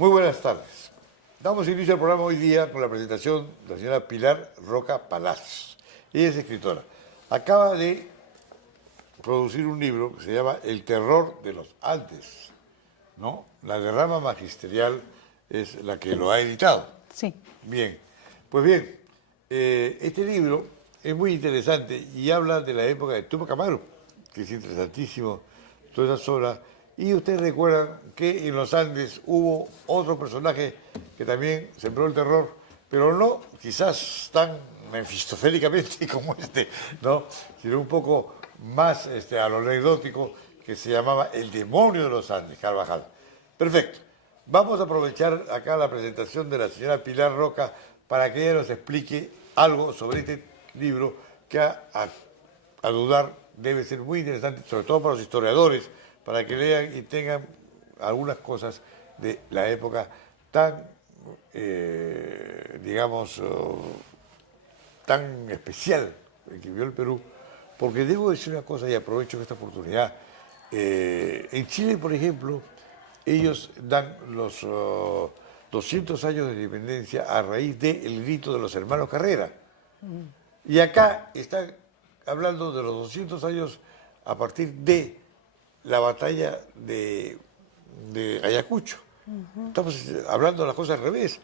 Muy buenas tardes. Damos inicio al programa hoy día con la presentación de la señora Pilar Roca Palacios. Ella es escritora. Acaba de producir un libro que se llama El terror de los Andes, ¿no? La derrama magisterial es la que lo ha editado. Sí. Bien. Pues bien, este libro es muy interesante y habla de la época de Tupac Amaru, que es interesantísimo, toda esa zona. Y ustedes recuerdan que en los Andes hubo otro personaje que también sembró el terror, pero no quizás tan mefistofélicamente como este, ¿no? Sino un poco más a lo anecdótico, que se llamaba El demonio de los Andes, Carvajal. Perfecto. Vamos a aprovechar acá la presentación de la señora Pilar Roca para que ella nos explique algo sobre este libro que a dudar debe ser muy interesante, sobre todo para los historiadores, para que lean y tengan algunas cosas de la época tan, digamos, tan especial que vivió el Perú. Porque debo decir una cosa y aprovecho esta oportunidad. En Chile, por ejemplo, ellos dan los 200 años de independencia a raíz del grito de los hermanos Carrera. Y acá están hablando de los 200 años a partir de la batalla de Ayacucho. Estamos hablando de las cosas al revés.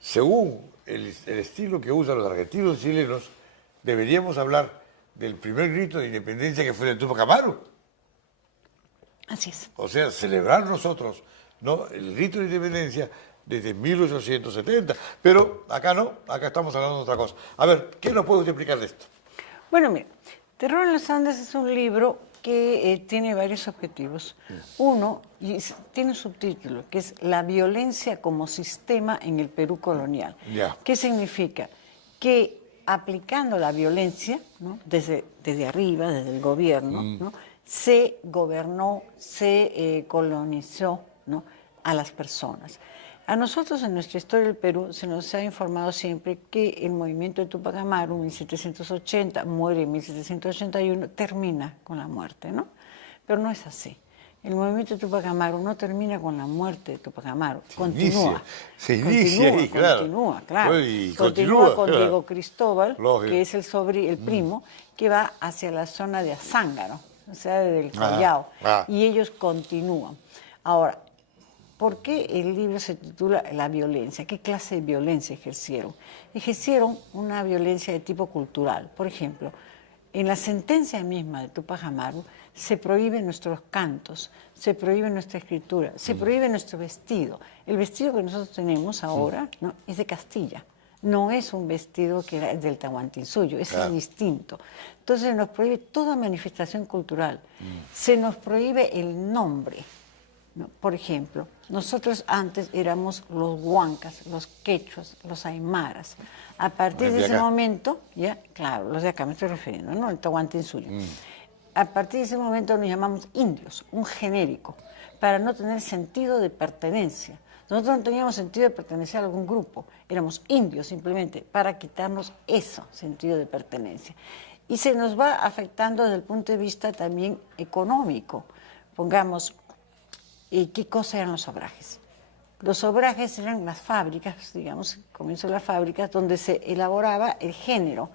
Según el estilo que usan los argentinos y chilenos, deberíamos hablar del primer grito de independencia que fue de Tupac Amaru. Así es. O sea, celebrar nosotros, ¿no?, el grito de independencia desde 1870. Pero acá no, acá estamos hablando de otra cosa. A ver, ¿qué nos puede usted explicar de esto? Bueno, mira, Terror en los Andes es un libro que tiene varios objetivos. Uno, y tiene un subtítulo, que es La violencia como sistema en el Perú colonial. Ya. ¿Qué significa? Que aplicando la violencia, ¿no?, desde arriba, desde el gobierno, ¿no?, se gobernó, se colonizó, ¿no?, a las personas. A nosotros en nuestra historia del Perú se nos ha informado siempre que el movimiento de Tupac Amaru, 1780, muere en 1781, termina con la muerte, ¿no? Pero no es así. El movimiento de Tupac Amaru no termina con la muerte de Tupac Amaru, continúa. Se inicia ahí, claro. Continúa, claro. Y continúa con claro. Diego Cristóbal, Lógico. que es el primo, que va hacia la zona de Azángaro, o sea, del Callao, y ellos continúan. Ahora, ¿por qué el libro se titula La violencia? ¿Qué clase de violencia ejercieron? Ejercieron una violencia de tipo cultural. Por ejemplo, en la sentencia misma de Tupac Amaru se prohíben nuestros cantos, se prohíbe nuestra escritura, se prohíbe nuestro vestido. El vestido que nosotros tenemos ahora, ¿no?, es de Castilla. No es un vestido que era del Tahuantinsuyo, es distinto. Entonces se nos prohíbe toda manifestación cultural. Se nos prohíbe el nombre. ¿No? Por ejemplo, nosotros antes éramos los huancas, los quechuas, los aymaras. A partir de ese momento, ya, claro, los de acá me estoy refiriendo, ¿no?, el Tahuantinsuyo. A partir de ese momento nos llamamos indios, un genérico, para no tener sentido de pertenencia. Nosotros no teníamos sentido de pertenecer a algún grupo, éramos indios simplemente, para quitarnos ese sentido de pertenencia. Y se nos va afectando desde el punto de vista también económico. Pongamos, ¿qué cosa eran los obrajes? Los obrajes eran las fábricas, digamos, comienzo de las fábricas, donde se elaboraba el género,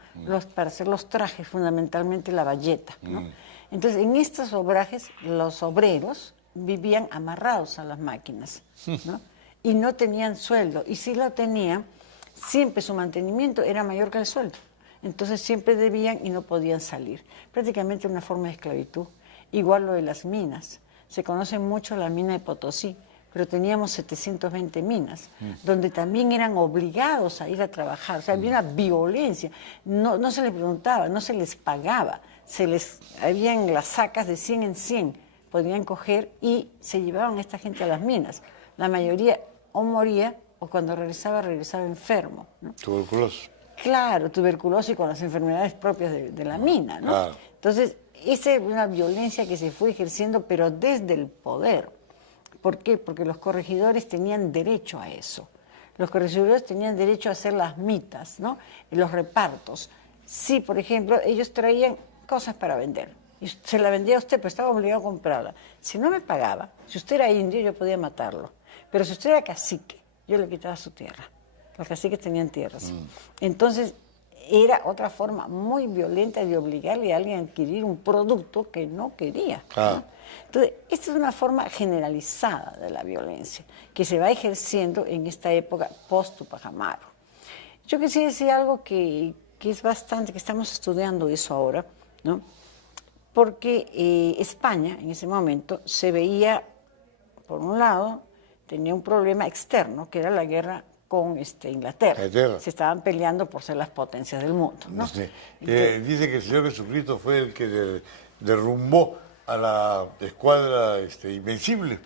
para hacer los trajes, fundamentalmente la bayeta, ¿no? Entonces, en estos obrajes, los obreros vivían amarrados a las máquinas, ¿no? Y no tenían sueldo, y si lo tenían, siempre su mantenimiento era mayor que el sueldo. Entonces siempre debían y no podían salir. Prácticamente una forma de esclavitud. Igual lo de las minas. Se conoce mucho la mina de Potosí, pero teníamos 720 minas, donde también eran obligados a ir a trabajar. O sea, había una violencia. No se les preguntaba, no se les pagaba. Habían las sacas de 100 en 100, podían coger y se llevaban a esta gente a las minas. La mayoría o moría o cuando regresaba enfermo, ¿no? Tuberculosis. Claro, tuberculosis con las enfermedades propias de la mina, ¿no? Claro. Entonces, esa es una violencia que se fue ejerciendo, pero desde el poder. ¿Por qué? Porque los corregidores tenían derecho a eso. Los corregidores tenían derecho a hacer las mitas, ¿no?, los repartos. Si, por ejemplo, ellos traían cosas para vender, y se la vendía a usted, pero estaba obligado a comprarla. Si no me pagaba, si usted era indio, yo podía matarlo. Pero si usted era cacique, yo le quitaba su tierra. Los caciques tenían tierras. Entonces, era otra forma muy violenta de obligarle a alguien a adquirir un producto que no quería. ¿No? Entonces, esta es una forma generalizada de la violencia que se va ejerciendo en esta época post-Tupac Amaru. Yo quisiera decir algo que es bastante, que estamos estudiando eso ahora, ¿no? Porque España en ese momento se veía, por un lado, tenía un problema externo, que era la guerra con Inglaterra. Se estaban peleando por ser las potencias del mundo, ¿no? Sí. Dice que el Señor Jesucristo fue el que derrumbó a la escuadra Invencible.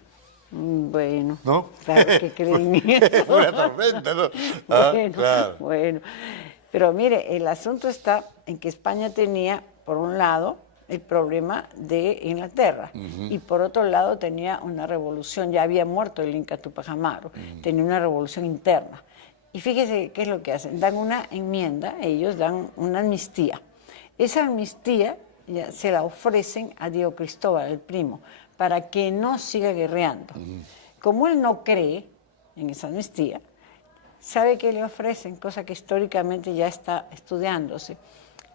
Bueno, ¿no? Claro que creen en eso. Fue una tormenta, ¿no? Bueno, claro. Bueno, pero mire, el asunto está en que España tenía, por un lado, el problema de Inglaterra, y por otro lado tenía una revolución, ya había muerto el Inca Tupac Amaru, tenía una revolución interna. Y fíjese qué es lo que hacen, dan una enmienda, ellos dan una amnistía. Esa amnistía ya se la ofrecen a Diego Cristóbal, el primo, para que no siga guerreando. Como él no cree en esa amnistía, sabe que le ofrecen, cosa que históricamente ya está estudiándose,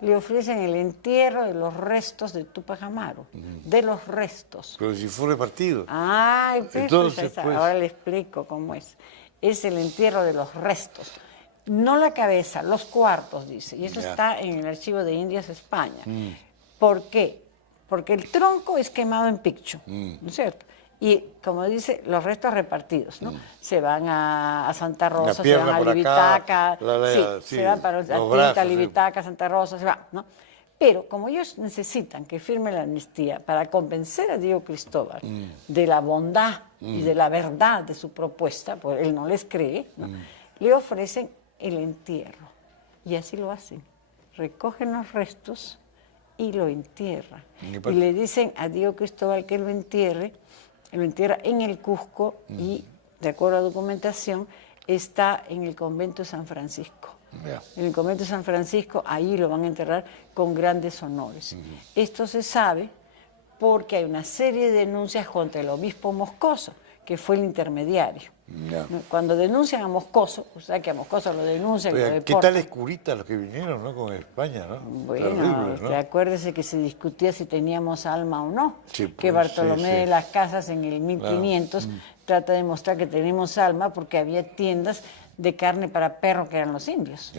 le ofrecen el entierro de los restos de Tupac Amaru, de los restos. Pero si fue repartido. Ay, pues, entonces, pues, ahora le explico cómo es. Es el entierro de los restos, no la cabeza, los cuartos, dice, y eso está en el Archivo de Indias, España. ¿Por qué? Porque el tronco es quemado en Picchu, ¿no es cierto? Y, como dice, los restos repartidos, ¿no? Se van a Santa Rosa, se van a Libitaca, se van para Tinta, Libitaca, Santa Rosa, se van, ¿no? Pero como ellos necesitan que firme la amnistía para convencer a Diego Cristóbal de la bondad y de la verdad de su propuesta, porque él no les cree, ¿no? Le ofrecen el entierro. Y así lo hacen. Recogen los restos y lo entierran. Y le dicen a Diego Cristóbal que lo entierra en el Cusco y, de acuerdo a documentación, está en el convento de San Francisco. En el convento de San Francisco, ahí lo van a enterrar con grandes honores. Esto se sabe porque hay una serie de denuncias contra el obispo Moscoso, que fue el intermediario. Cuando denuncian a Moscoso, o sea que a Moscoso lo denuncian. Oye, ¿qué tal escuritas los que vinieron, ¿no? Con España, ¿no? Bueno, terribles, ¿no? Acuérdese que se discutía si teníamos alma o no. Sí, pues, que Bartolomé de las Casas en el 1500 trata de mostrar que tenemos alma porque había tiendas de carne para perro que eran los indios.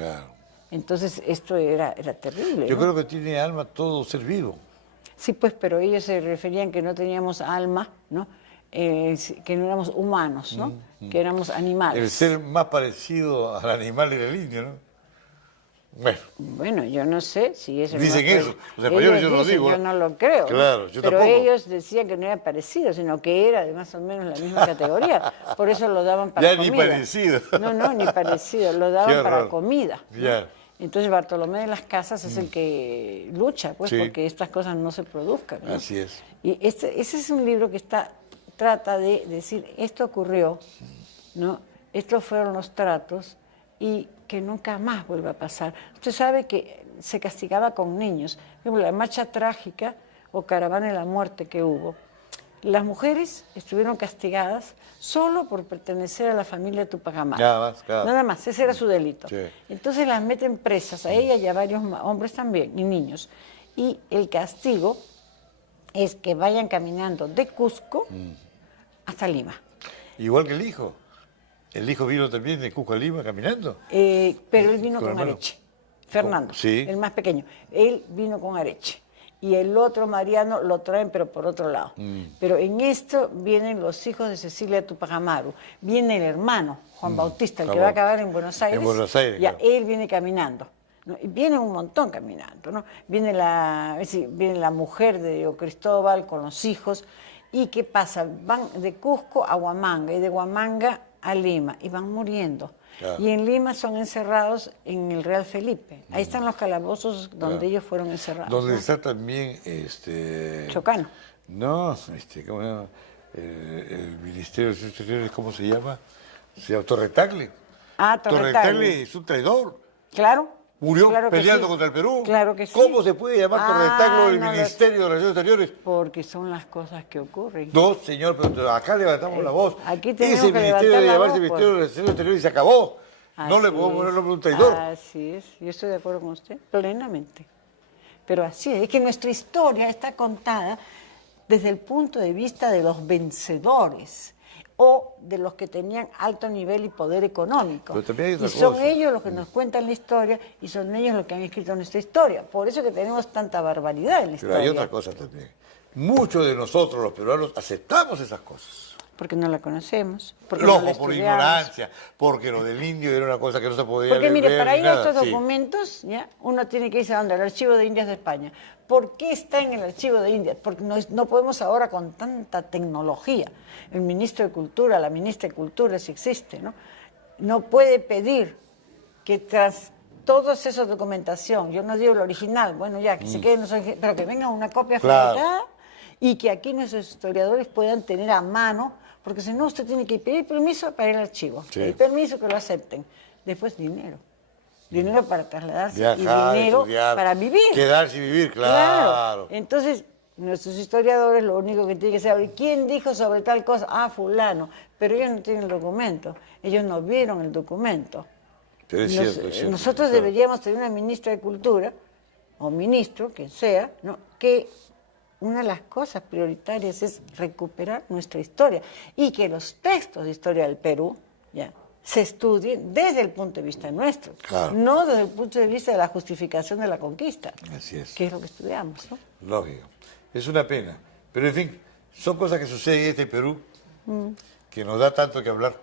Entonces esto era terrible. Yo creo que tiene alma todo ser vivo. Sí, pues, pero ellos se referían que no teníamos alma, ¿no? Que no éramos humanos, ¿no? Que éramos animales. El ser más parecido al animal era el indio, ¿no? Bueno, yo no sé si eso... Dicen eso, los españoles yo no lo digo. Yo no lo creo. Claro, yo pero tampoco. ellos decían que no era parecido, sino que era de más o menos la misma categoría. Por eso lo daban para comida. Ya ni parecido. No, ni parecido, lo daban para comida. Ya. Entonces Bartolomé de las Casas es el que lucha, pues, porque estas cosas no se produzcan, ¿no? Así es. Y ese es un libro que trata de decir, esto ocurrió, ¿no? Estos fueron los tratos y que nunca más vuelva a pasar. Usted sabe que se castigaba con niños. Por ejemplo, la marcha trágica o caravana de la muerte que hubo, las mujeres estuvieron castigadas solo por pertenecer a la familia Tupac Amaru. Nada más, ese era su delito. Entonces las meten presas, a ella y a varios hombres también, y niños. Y el castigo es que vayan caminando de Cusco hasta Lima. Igual que el hijo. El hijo vino también de Cusco a Lima caminando. Pero él vino con Areche. Fernando, el más pequeño. Él vino con Areche. Y el otro, Mariano, lo traen, pero por otro lado. Pero en esto vienen los hijos de Cecilia Tupac Amaru. Viene el hermano, Juan Bautista, el que va a acabar en Buenos Aires. En Buenos Aires, ya, él viene caminando. ¿No? Y viene un montón caminando, ¿no? Viene la mujer de Diego Cristóbal con los hijos. ¿Y qué pasa? Van de Cusco a Huamanga y de Huamanga a Lima y van muriendo. Y en Lima son encerrados en el Real Felipe. Ahí están los calabozos donde ellos fueron encerrados. Donde ¿no? está también Chocano. No, ¿cómo se llama? El Ministerio de Asuntos Exteriores, ¿cómo se llama? Se llama Torre Tagle. Ah, Torre Tagle es un traidor. Claro. Murió Claro que peleando sí. contra el Perú. Claro que sí. ¿Cómo se puede llamar correctángulo del no, Ministerio de Relaciones Exteriores? Porque son las cosas que ocurren. No, señor, pero acá levantamos la voz. Aquí tenemos Ese que ministerio levantar debe la llamarse voz, Ministerio de pues. Relaciones Exteriores y se acabó. No le Así podemos poner es. nombre a un traidor. Así es, yo estoy de acuerdo con usted, plenamente. Pero así es que nuestra historia está contada desde el punto de vista de los vencedores o de los que tenían alto nivel y poder económico. Pero también hay otra y son cosa. ellos los que nos cuentan la historia y son ellos los que han escrito nuestra historia. Por eso que tenemos tanta barbaridad en la Pero historia. hay otra cosa también. Muchos de nosotros, los peruanos, aceptamos esas cosas. Porque no la conocemos. Porque no la Loco, por estudiamos. ignorancia, porque lo del indio era una cosa que no se podía Porque mire, ver para ni ir a nada. estos Sí. documentos, ¿ya? Uno tiene que irse a dónde, al Archivo de Indias de España. ¿Por qué está en el Archivo de Indias? Porque no podemos ahora con tanta tecnología. El ministro de Cultura, la ministra de Cultura, si existe, ¿no? No puede pedir que tras todos esos documentación, yo no digo el original, bueno ya, que se quede, pero que venga una copia Claro. fabricada y que aquí nuestros historiadores puedan tener a mano, porque si no usted tiene que pedir permiso para ir al archivo, Sí. pedir permiso que lo acepten, después dinero. Dinero para trasladarse Viajar, y dinero estudiar, para vivir. quedarse y vivir, claro. Entonces, nuestros historiadores lo único que tienen que saber, ¿quién dijo sobre tal cosa? Ah, fulano. Pero ellos no tienen el documento, ellos no vieron el documento. Pero es cierto, es cierto. Nosotros claro. deberíamos tener una ministra de Cultura, o ministro, quien sea, ¿no? Que una de las cosas prioritarias es recuperar nuestra historia y que los textos de historia del Perú, ¿ya?, se estudien desde el punto de vista nuestro, Claro. no desde el punto de vista de la justificación de la conquista, Así es. que es lo que estudiamos, ¿no? Lógico. Es una pena. Pero en fin, son cosas que suceden en este Perú que nos da tanto que hablar.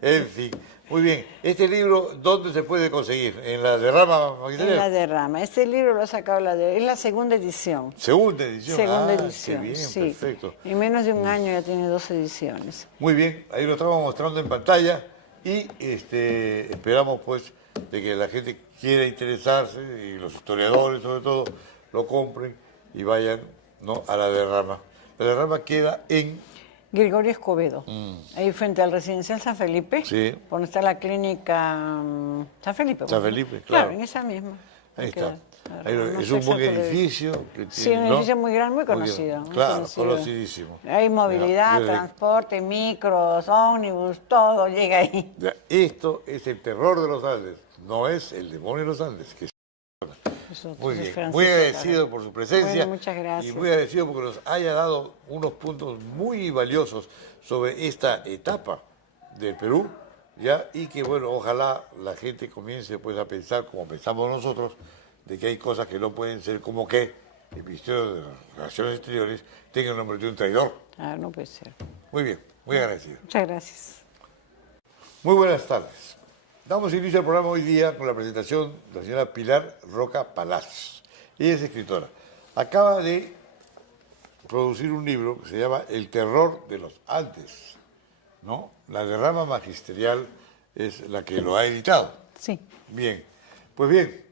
En fin. Muy bien. Este libro, ¿dónde se puede conseguir? ¿En la derrama En magisterial? la derrama. Este libro lo ha sacado es la segunda edición. Segunda edición. Segunda Ah, edición, qué bien, sí. perfecto. En menos de un año ya tiene 2 ediciones. Muy bien, ahí lo estamos mostrando en pantalla y esperamos pues de que la gente quiera interesarse y los historiadores sobre todo lo compren y vayan, ¿no?, a la derrama. La derrama queda en... Gregorio Escobedo, ahí frente al residencial San Felipe, Sí. por donde está la clínica San Felipe. San bueno. Felipe, claro. en esa misma. Ahí Queda, está. Ahí no es sé un buen exacto de- edificio. Que Sí, tiene, un ¿no? edificio muy grande, muy bien. conocido. muy Claro, conocido. conocidísimo. Hay movilidad, Ya, transporte, micros, ómnibus, todo llega ahí. ya, esto es el terror de los Andes, no es el demonio de los Andes, que muy bien, Francisco muy agradecido Carrera. por su presencia. Bueno, muchas gracias. Y muy agradecido porque nos haya dado unos puntos muy valiosos sobre esta etapa del Perú, ¿ya? Y que, bueno, ojalá la gente comience pues a pensar, como pensamos nosotros, de que hay cosas que no pueden ser como que el Ministerio de Relaciones Exteriores tenga el nombre de un traidor. Ah, no puede ser. Muy bien, muy agradecido. Muchas gracias. Muy buenas tardes. Damos inicio al programa hoy día con la presentación de la señora Pilar Roca Palacios. Ella es escritora. Acaba de producir un libro que se llama El terror de los Andes, ¿no? La derrama magisterial es la que lo ha editado. Sí. Bien, pues bien,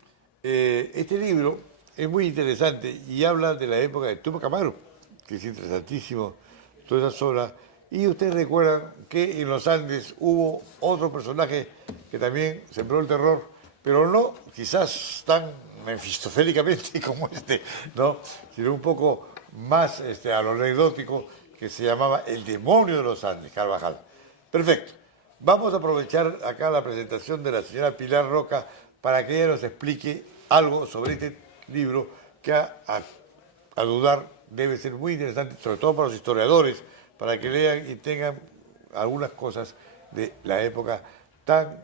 este libro es muy interesante y habla de la época de Tupac Amaru, que es interesantísimo, toda esa zona. Y ustedes recuerdan que en los Andes hubo otro personaje que también sembró el terror, pero no quizás tan mefistofélicamente como ¿no? Sino un poco más a lo anecdótico, que se llamaba El demonio de los Andes, Carvajal. Perfecto. Vamos a aprovechar acá la presentación de la señora Pilar Roca para que ella nos explique algo sobre este libro que a dudar debe ser muy interesante, sobre todo para los historiadores, para que lean y tengan algunas cosas de la época tan,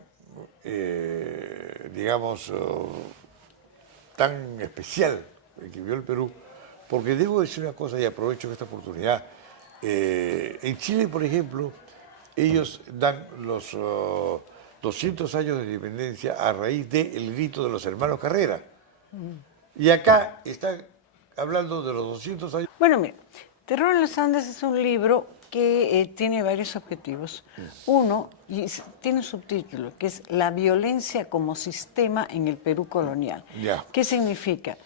digamos, tan especial que vivió el Perú. Porque debo decir una cosa y aprovecho esta oportunidad. En Chile, por ejemplo, ellos dan los 200 años de independencia a raíz del grito de los hermanos Carrera. Y acá están hablando de los 200 años. Bueno, mira, Terror en los Andes es un libro que tiene varios objetivos. Uno, tiene un subtítulo, que es La violencia como sistema en el Perú colonial. Ya. ¿Qué significa?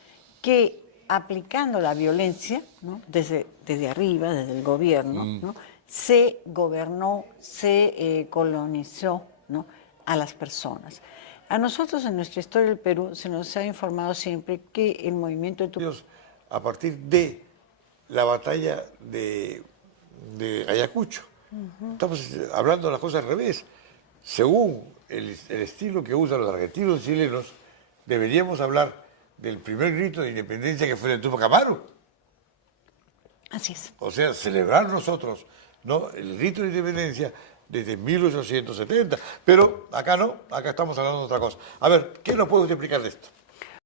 Que aplicando la violencia, ¿no?, desde arriba, desde el gobierno, ¿no?, se gobernó, se colonizó, ¿no?, a las personas. A nosotros en nuestra historia del Perú se nos ha informado siempre que el movimiento de Tupac a partir de la batalla de Ayacucho. Estamos hablando de las cosas al revés. Según el estilo que usan los argentinos y chilenos, deberíamos hablar del primer grito de independencia que fue de Tupac Amaru. Así es. O sea, celebrar nosotros, ¿no?, el grito de independencia desde 1870. Pero acá no, acá estamos hablando de otra cosa. A ver, ¿qué nos puede usted explicar de esto?